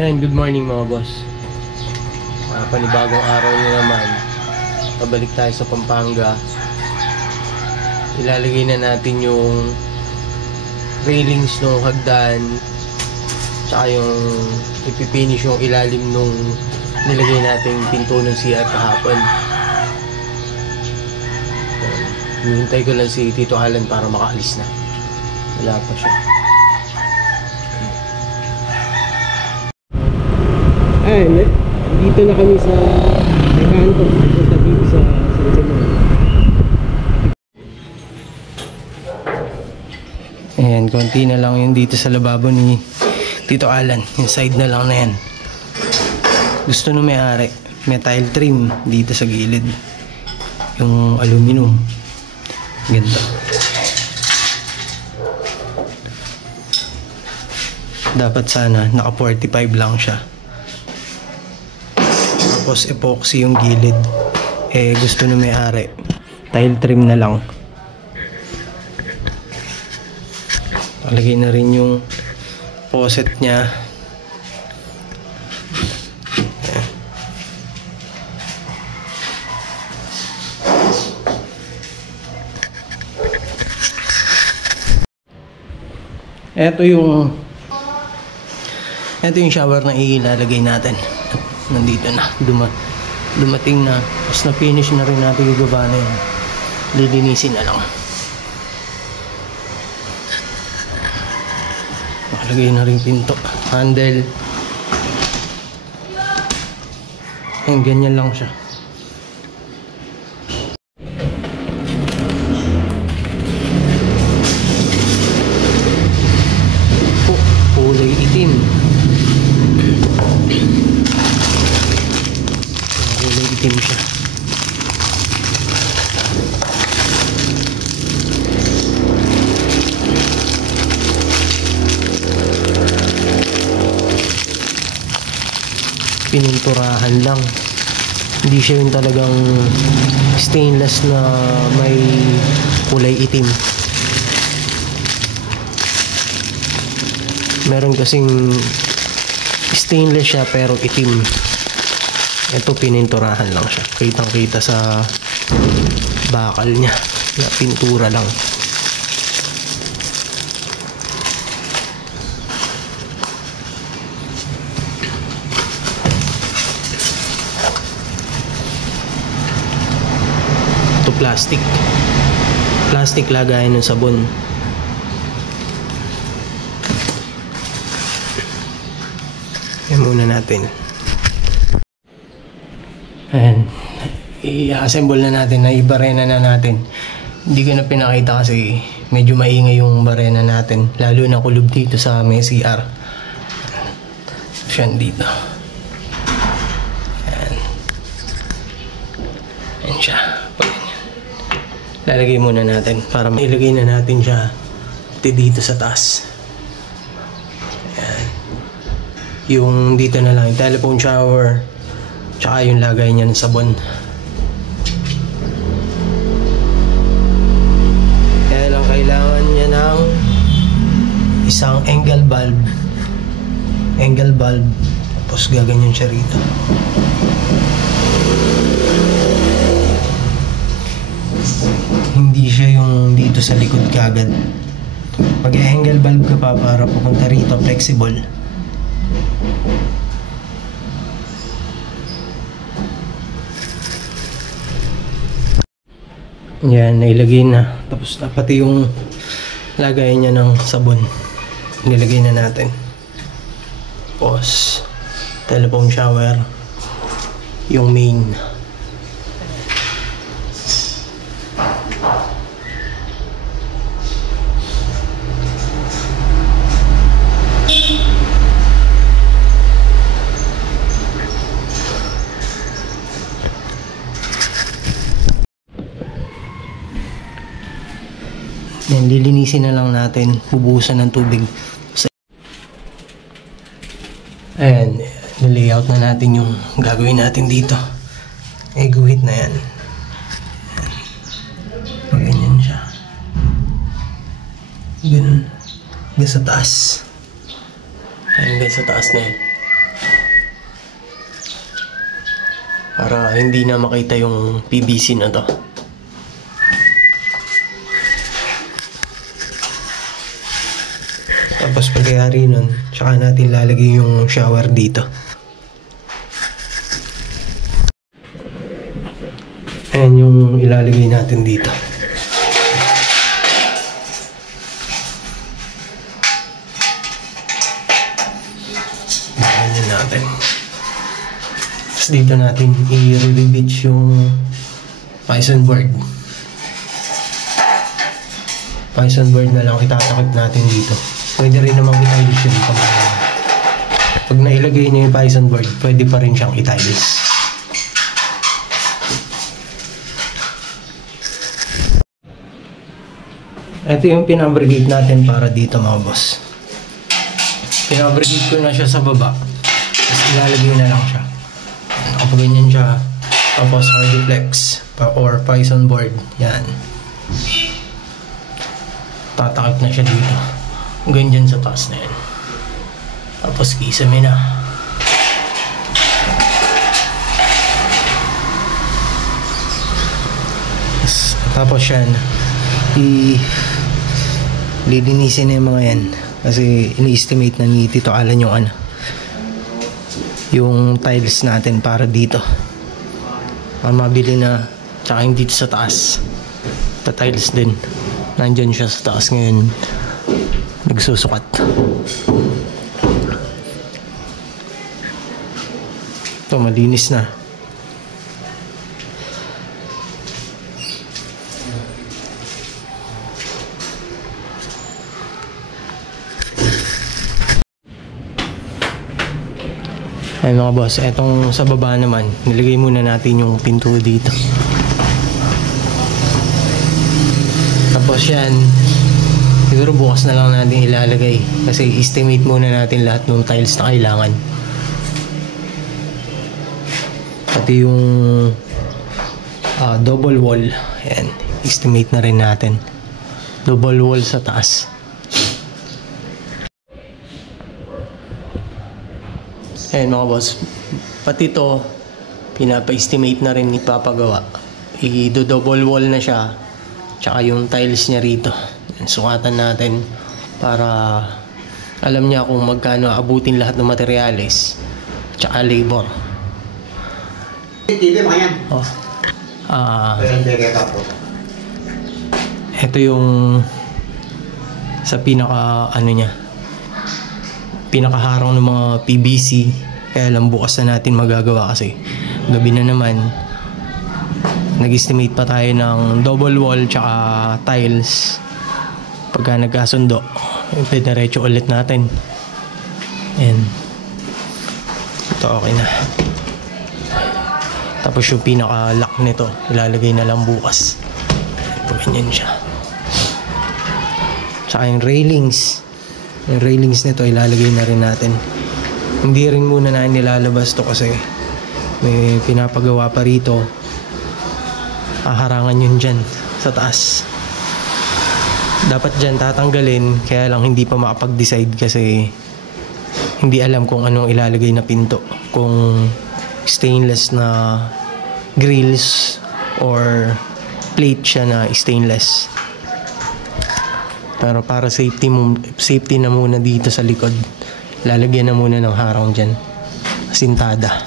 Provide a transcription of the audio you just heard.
Ayan, good morning mga boss. Panibagong araw na naman. Pabalik tayo sa Pampanga. Ilalagay na natin yung railings ng hagdan, tsaka yung ipipinish yung ilalim nung nilagay nating pinto ng CR kahapon. Hinihintay ko lang si Tito Alan para makaalis na. Wala pa siya. Ay, dito na kami sa kanto. Dito dito sa San. Ayan, konti na lang yun dito sa lababo ni Tito Alan. Yung side na lang na yan. Gusto nung may-ari, may tile trim dito sa gilid. Yung aluminum. Ganda. Dapat sana naka 45 lang siya. Tapos epoxy yung gilid. Gusto nung may-ari, tile trim na lang. Palagay na rin yung faucet niya. Ito yung shower na ilalagay natin. Nandito na, dumating na. Tapos na-finish na rin natin yung baba na yun. Lilinisin na lang. Nakalagay na rin pinto, handle. Ayan, ganyan lang siya. Kulay itim. Kulay itim siya. Pininturahan lang. Hindi siya yung talagang stainless na may kulay itim. Meron kasing stainless siya pero itim. Ito pininturahan lang siya. Kitang kita sa bakal niya na pintura lang. Ito plastic lagayan ng sabon. Yan muna natin. Ayan, i-assemble na natin, na ibarena na natin. Hindi ko na pinakita kasi medyo maingay yung barena natin, lalo na kulob dito sa may CR. Siyan dito. Ayan. Ayan siya. Lalagay muna natin para mailagay na natin siya dito sa taas. Ayan. Yung dito na lang, yung telephone shower, tsaka yung lagay niya ng sabon. Kaya lang kailangan niya ng isang angle bulb, tapos gaganyan siya rito. Hindi siya yung dito sa likod kagad. Pag angle bulb ka pa para pupunta rito, flexible. Yan, nailagay na. Tapos na pati yung lagay niya ng sabon. Nilagay na natin. Tapos telephone shower, yung main. Yan, lilinisin na lang natin, bubuhusan ng tubig. Ayan, nilayout na natin yung gagawin natin dito. Guhit na yan. Ganyan siya. Ganun. Hanggang sa taas. Hanggang sa taas na yan. para hindi na makita yung PVC na to. Tapos pagkayari nun, tsaka natin lalagay yung shower dito. Ayan yung ilalagay natin dito. Ayan natin. Tapos dito natin i-reveach yung Python board. Python board na lang itatakip natin dito. Pwede rin namang i-tiles yun. Pag nailagay na yung Python board, pwede pa rin siyang i-tiles. Ito yung pinabrigate natin para dito mga boss. Pinabrigate ko na siya sa baba. Tapos ilalagay na lang siya. Kapag ganyan siya, tapos Hardiflex or Python board. Yan. Tatakip na siya dito. Ganyan sa taas na yan. Tapos kisame na. Tapos yan, lilinisin na yung mga yan. Kasi ini-estimate na ni Tito Alan yung yung tiles natin para dito. Mabili na. Tsaka yung dito sa taas. Ta-tiles din. Nandyan siya sa taas ngayon. Nagsusukat. Ito, malinis na. Ay mga boss, etong sa baba naman, nilagay muna natin yung pinto dito. Tapos yan, siguro bukas na lang natin ilalagay kasi estimate muna natin lahat ng tiles na kailangan. Pati yung double wall, yan, estimate na rin natin. Double wall sa taas. Ayan mga boss, pati to pinapa-estimate na rin ipapagawa. I-double wall na siya, tsaka yung tiles niya rito. Sukatan natin para alam niya kung magkano abutin lahat ng materyales tsaka labor. Oh. Ito yung sa pinaka niya, pinakaharang ng mga PVC. Kaya lang bukas na natin magagawa kasi gabi na naman. Nag-estimate pa tayo ng double wall tsaka tiles. Pagka nagkasundo, pediretso ulit natin. Ayan. Ito okay na. Tapos yung pinaka-lock nito ilalagay na lang bukas. Ganyan siya. Tsaka yung railings. Yung railings nito ilalagay na rin natin. Hindi rin muna na nilalabas to kasi may pinapagawa pa rito. Harangan yun dyan sa taas. Dapat dyan tatanggalin, kaya lang hindi pa makapag-decide kasi hindi alam kung anong ilalagay na pinto. Kung stainless na grills or plate siya na stainless. Pero para safety na muna dito sa likod, lalagyan na muna ng harang dyan, sintada.